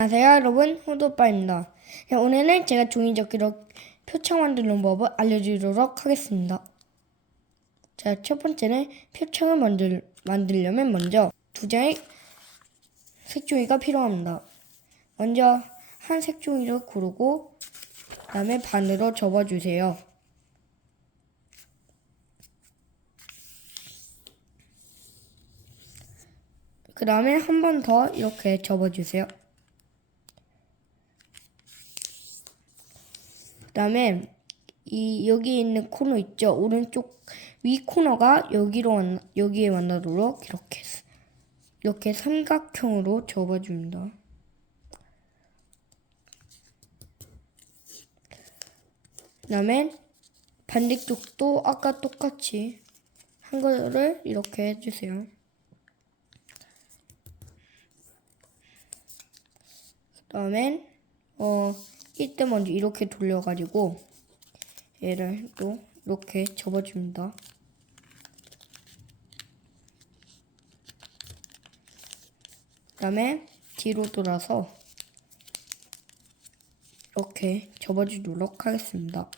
안녕하세요 여러분. 호도빠입니다. 자, 오늘은 제가 종이접기로 표창 만드는 법을 알려드리도록 하겠습니다. 자 첫 번째는 표창을 만들, 만들려면 먼저 두 장의 색종이가 필요합니다. 먼저 한 색종이를 고르고 그 다음에 반으로 접어주세요. 그 다음에 한 번 더 이렇게 접어주세요 그다음에 이 여기 있는 코너 있죠 오른쪽 위 코너가 여기로 만, 여기에 만나도록 이렇게 이렇게 삼각형으로 접어줍니다. 그다음에 반대쪽도 아까 똑같이 한 거를 이렇게 해주세요. 그다음엔 어 이때 먼저 이렇게 돌려가지고 얘를 또 이렇게 접어줍니다. 그 다음에 뒤로 돌아서 이렇게 접어주도록 하겠습니다.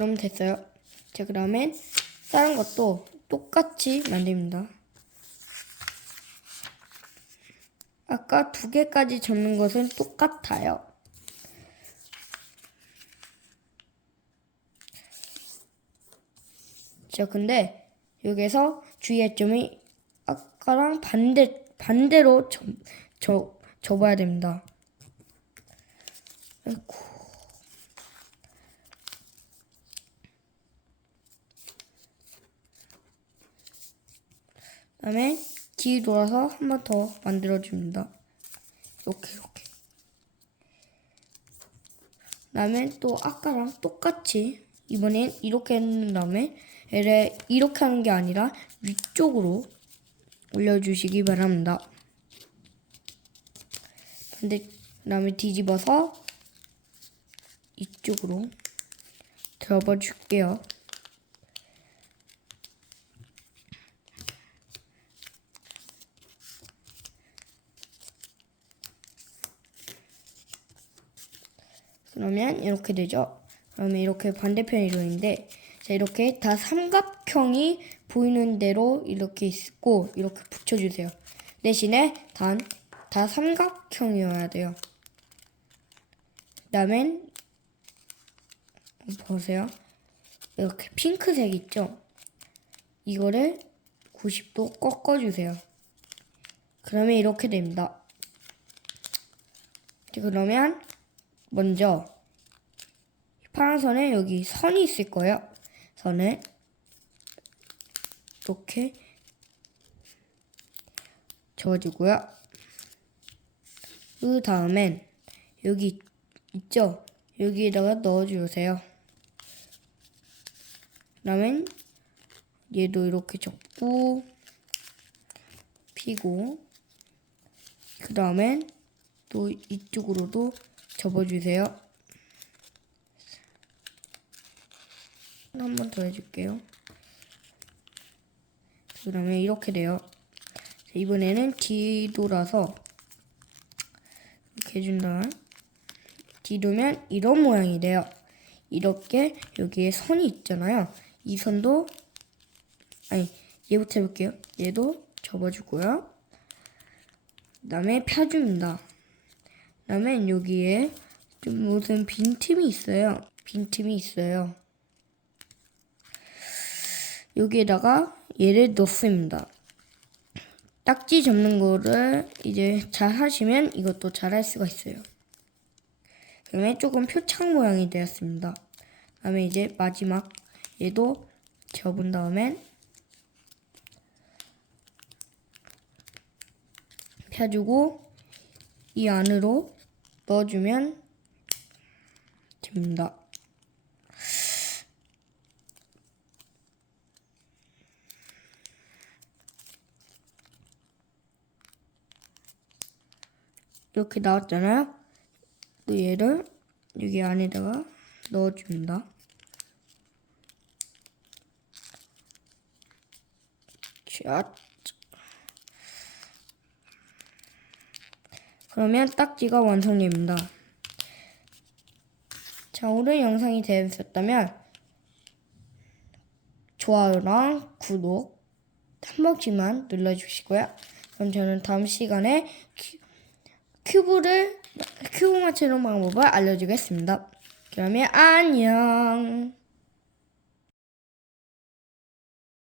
그럼 됐어요. 자, 그러면 다른 것도 똑같이 만듭니다. 아까 두 개까지 접는 것은 똑같아요. 자, 근데 여기서 주의할 점이 아까랑 반대 반대로 접, 접, 접어야 됩니다. 아이고. 다음에 뒤 돌아서 한 번 더 만들어 줍니다. 이렇게 이렇게. 그다음에 또 아까랑 똑같이 이번엔 이렇게 했는 다음에 얘를 이렇게 하는 게 아니라 위쪽으로 올려주시기 바랍니다. 근데 그다음에 뒤집어서 이쪽으로 접어줄게요. 그러면 이렇게 되죠. 그러면 이렇게 반대편 이론인데 자 이렇게 다 삼각형이 보이는 대로 이렇게 있고 이렇게 붙여주세요. 대신에 단 다 삼각형이어야 돼요. 그다음엔 보세요. 이렇게 핑크색 있죠? 이거를 90도 꺾어주세요. 그러면 이렇게 됩니다. 자, 그러면 먼저 파란 선에 여기 선이 있을 거예요. 선을 이렇게 저어주고요. 그 다음엔 여기 있죠? 여기에다가 넣어주세요. 그 다음엔 얘도 이렇게 접고 피고 그 다음엔 또 이쪽으로도 접어주세요. 한 번 더 해줄게요. 그러면 이렇게 돼요. 자, 이번에는 뒤돌아서 이렇게 해준 다음 뒤돌면 이런 모양이 돼요. 이렇게 여기에 선이 있잖아요. 이 선도 아니 얘부터 해볼게요. 얘도 접어주고요. 그 다음에 펴줍니다. 그다음에 여기에 좀 무슨 빈틈이 있어요. 빈틈이 있어요. 여기에다가 얘를 넣습니다. 딱지 접는 거를 이제 잘 하시면 이것도 잘 할 수가 있어요. 그러면 조금 표창 모양이 되었습니다. 다음에 이제 마지막 얘도 접은 다음엔 펴주고 이 안으로 넣어주면 됩니다. 이렇게 나왔잖아요. 또 얘를 여기 안에다가 넣어줍니다. 자, 그러면 딱지가 완성됩니다. 자, 오늘 영상이 되셨다면 좋아요랑 구독 한 번씩만 눌러주시고요. 그럼 저는 다음 시간에 큐, 큐브를 큐브 맞추는 방법을 알려주겠습니다. 그러면 안녕.